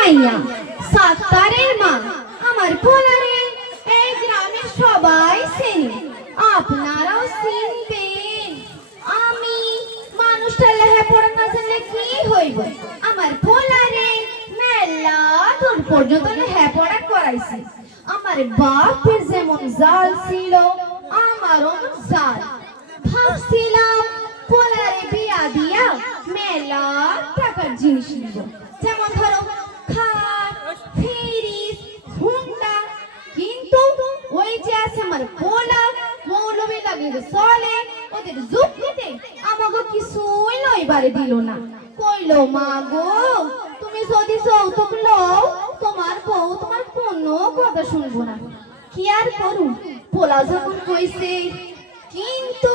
মাইয়া সাত্তারের মা আমার পোলারে এই গ্রামের সবাই চেনে, আপনারাও চিনবেন। আমি মানুষটা লেখাপড়া না জানলে কি হইব, আমার পোলারে মেলা দূর পর্যন্ত লেখাপড়া করাইছি। আমার বাপের যেমন জাল ছিল আমারও জাল। ভাবছিলাম পোলারে বিয়া দিয়া মেলা টাকার জিনিস নিব, যেমন ধরো খাট, ফ্রিজ, হুন্ডা। কিন্তু ওই যে আছে আমার পোলা, মৌলবি লাগে চলে, ওদের যুক্তিতে আমাকে কিছুই লইবারে দিল না। কইলো মা গো, তুমি যদি যৌতুক লও তোমার বউ তোমার কোনো কথা শুনবো না। কি আর করু, পোলা যখন কইছে, কিন্তু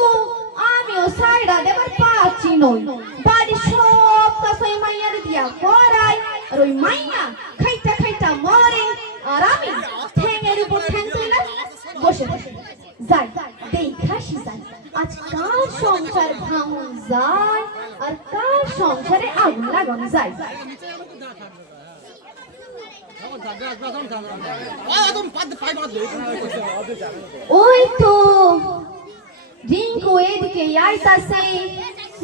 আমিও সাইডা দেবার পাচ্ছি নই। বাড়ির সব কাজ ওই মাইয়ারে দিয়া করাই, আর ওই মাইয়া খাইটা খাইটা মরে, আর আমি ঠ্যাঙের উপর ঠ্যাং তুলে বসে থাকি। যাই দেখাসি যাই আজ কার সংসার ভাঙন যায় আর কার সংসারে আগুন লাগানো যায়। ওই তো রিঙ্কু এদিকে আইতাছে,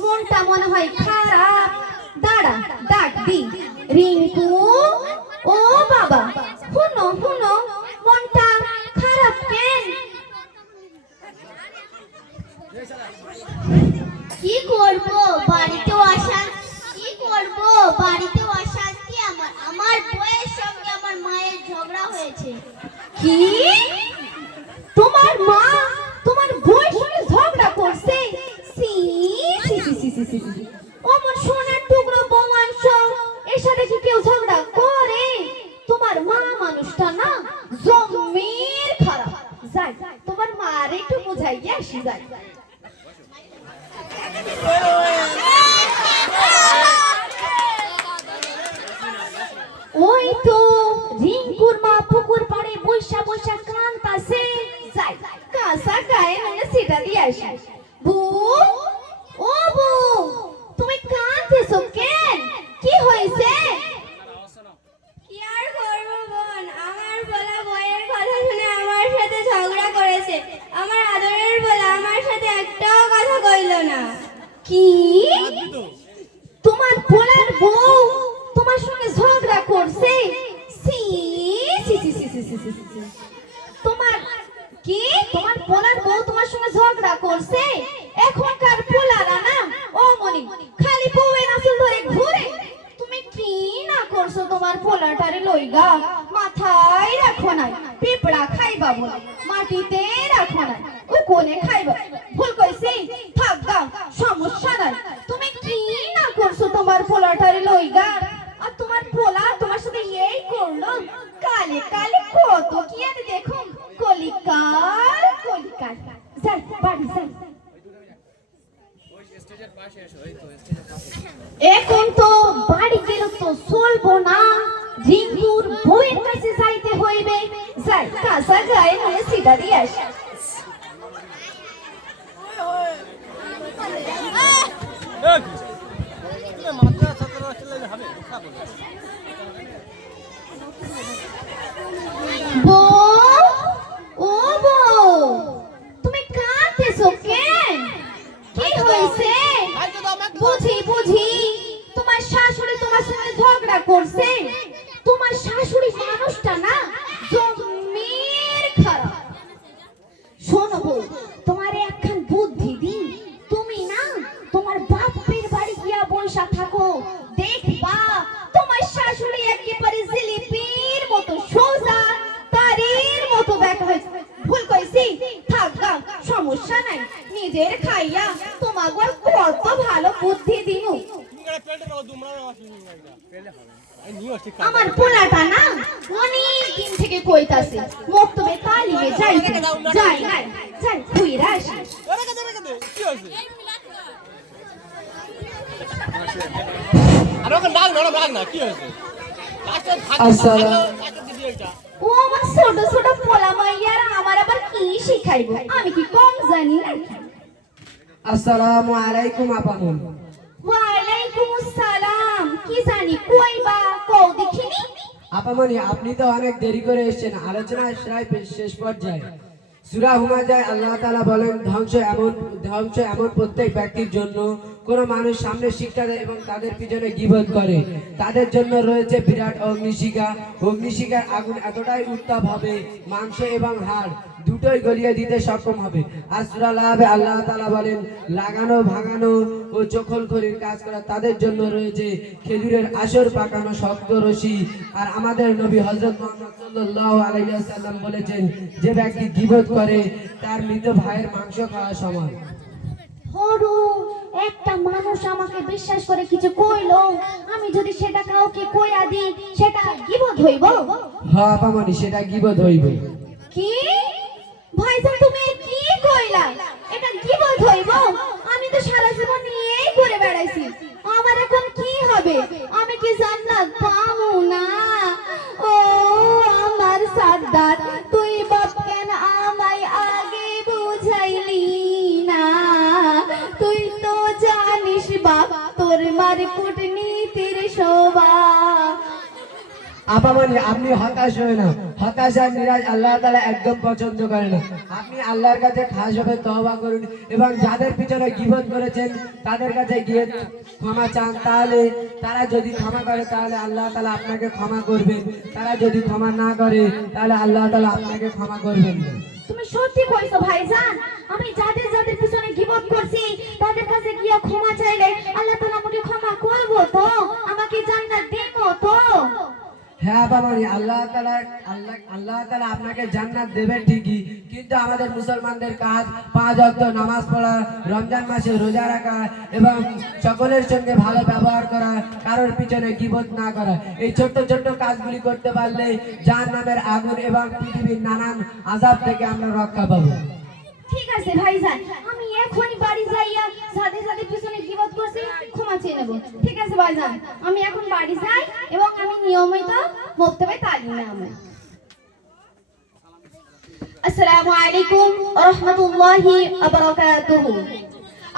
মনটা মনে হয় খারাপ। দাঁড়া ডাক দি, রিঙ্কু ও বাবা, শুনো শুনো, মনটা খারাপ কেন? কি করব, বাড়িতেও অশান্তি। কি করব, বাড়িতেও অশান্তি। আমার বউয়ের সঙ্গে আমার মায়ের ঝগড়া হয়েছে। কি তোমার মা তোমার বউয়ের সঙ্গে ঝগড়া করছে? সি সি সি সি সি সি, আমার সোনার টুকরো বৌমাংশ, এর সাথে কি কেউ ঝগড়া করে? তোমার মা মানুষটা না জমির খারাপ। যাই তোমার মারে একটু বুঝাইয়া আসি। যাই ওই তো রিঙ্কুর মা পুকুর পাড়ে বৈশা বৈশা কান্তাছে। যাই কাঁচা গায়ে মানে সেটা দিয়ে আসি। বউ ও বউ, তুমি কাঁদতেছো কেন? কি হয়েছে? কি আর করবো বোন, আমার বলা বউয়ের কথা শুনে আমার সাথে ঝগড়া করেছে। আমার আদরের বলা আমার সাথে একটাও কথা কইল না। কি তোমার পোলার বউ তোমার সঙ্গে ঝগড়া করছে? সি সি সি সি সি সি সি, তোমার কি তোমার পোলার বউ তোমার সঙ্গে ঝগড়া করছে? এখনকার পোলারা না ও মনি খালি বউয়ের আসল ধরে ঘুরে। তুমি কি না করছো তোমার পোলাটারে লইগা? মাথায় রাখো না, পিঁপড়া খাইবা বলে মাটিতে রাখো না, ও কোনে খাইবা। ভুল কইছি, থাক দাও, সমস্যা নাই। তুমি কি না করছো তোমার পোলাটারে লইগা? আর তোমার পোলা তোমার সাথে এই করলো? কালে কালে কত কি আর দেখুন, কলিকাল কলিকাল। যাই বাড়ি যাই। এখন তো বাড়ি গেল তো চলবো না, রিঙ্কুর বউয়ের কাছে যাইতে হইবে। যাই কাঁচা গায়ে মানে সিটা দিয়ে আসি। বউ ও বউ, তুমি কাঁদতেছো কেন? কি হয়েছে? বুঝি বুঝি তোমার শাশুড়ি তোমার সঙ্গে ঝগড়া করছে। তোমার শাশুড়ি মানুষটা না জমির খারাপ। শোনো বউ, তোমার একখান বুদ্ধি দি, তুমি না তোমার বাপের বাড়ি গিয়া বসা থাকো, দেখবা তোমার শাশুড়ি একেবারে জিলিপির মতো সোজা, তারের মতো দেখা হয়েছে। ভুল কইছি, থাক গা, সমস্যা নাই, নিজের খাইয়া তোমাকে কত ভালো বুদ্ধি দিনু। আমার পোলাটা না অনেক দিন থেকে কইতাছে মক্তবে তালিমে যাইতে, যাই নাই, যাই কইরা আসি। ও আমার ছোট ছোট পোলা মাইয়ারা আমার আবার কি শিখাইবো, আমি কি কম জানি নাকি? আসসালামু আলাইকুম আপামু। ওয়ালাইকুম আসসালাম। কি জানি কইবা কও দেখিনি? আপামনি আপনি তো অনেক দেরি করে এসেছেন, আলোচনায় প্রায় শেষ পর্যায়ে। সূরা হুমাজায় আল্লাহ তাআলা বলেন, ধ্বংস এমন প্রত্যেক ব্যক্তির জন্য কোন মানুষ সামনে শিক্ষা দেয় এবং তাদের পিছনে গীবত করে, তাদের জন্য রয়েছে বিরাট অগ্নিশিখা। অগ্নিশিখার আগুন এতটাই উত্তাপ হবে, মাংস এবং হাড় দুটোই গলিয়ে দিতে সক্ষম হবে। আর সূরা লাহাবে আল্লাহ তাআলা বলেন, লাগানো, ভাঙানো ও চখলখড়ির কাজ করা তাদের জন্য রয়েছে খেজুরের আসর পাকানো শক্ত রশি। আর আমাদের নবী হযরত মুহাম্মদ সাল্লাল্লাহু আলাইহি ওয়াসাল্লাম বলেছেন, যে ব্যক্তি গীবত করে তার মৃত ভাইয়ের মাংস খাওয়া সমান। হরু একটা মানুষ আমাকে বিশ্বাস করে কিছু কইলো, আমি যদি সেটা কাউকে কইয়া দিই সেটা গীবত হইব? হ্যাঁ আপামনি, সেটা গীবত হইব। কি ভাইজান তুমি কি কইলা? এটা গীবত হইব? আমি তো সারা জীবন নিয়েই ঘুরে বেড়াইছি, আমার এখন কি হবে? আমি কি জান্নাত পাবো না? ও আমার সাদ্দাত, তুই বাপ কেন আমায় আগে বুঝাইলি না? তুই তো জানিস বাপ তোর মার কূটনীতির স্বভাব। আপামনি আপনি হতাশ হয়ে না, হতাশ আর নিরাশ আল্লাহ তাআলা একদম পছন্দ করে না। আপনি আল্লাহর কাছে খাসভাবে তওবা করুন এবং যাদের পিছনে গীবত করেছেন তাদের কাছে গিয়ে ক্ষমা চান, তাহলে তারা যদি ক্ষমা করে তাহলে আল্লাহ তাআলা আপনাকে ক্ষমা করবেন, তারা যদি ক্ষমা না করে তাহলে আল্লাহ তাআলা আপনাকে ক্ষমা করবেন না। তুমি সত্যি কইছো ভাইজান, আমি যাদের যাদের পিছনে গীবত করছি তাদের কাছে গিয়া ক্ষমা চাইলে আল্লাহ তাআলা আমাকে ক্ষমা করবো তো? আমাকে জান্নাত দিব তো? হ্যাঁ বাবানি, আল্লাহ তাআলা আপনাকে জান্নাত দেবে ঠিকই, কিন্তু আমাদের মুসলমানদের কাজ 5 ওয়াক্ত নামাজ পড়া, রমজান মাসে রোজা রাখা এবং সকলের সঙ্গে ভালো ব্যবহার করা, কারোর পিছনে গীবত না করা। এই ছোট্ট ছোট্ট কাজগুলি করতে পারলে জাহান্নামের আগুন এবং পৃথিবীর নানান আযাব থেকে আমরা রক্ষা পাবো। ঠিক আছে ভাইজান, আমি এখনই বাড়ি যাইয়া যাদের যাদের পিছনে গীবত করছি ক্ষমা চেয়ে নেব। ঠিক আছে ভাইজান, আমি এখন বাড়ি যাই এবং আমি নিয়মিত মক্তবে তালিম নেব। আসসালামু আলাইকুম ওয়া রাহমাতুল্লাহি ওয়া বারাকাতুহু।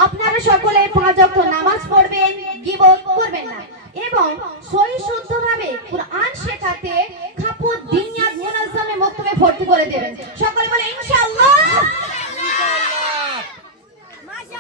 আপনারা সকলে 5 ওয়াক্ত নামাজ পড়বেন, গীবত করবেন না এবং সহি শুদ্ধভাবে কুরআন শেখাতে খাপুর দিনিয়াত মুনাজ্জামে মক্তবে ভর্তি করে দেবেন। সকলে বলে ইনশাআল্লাহ।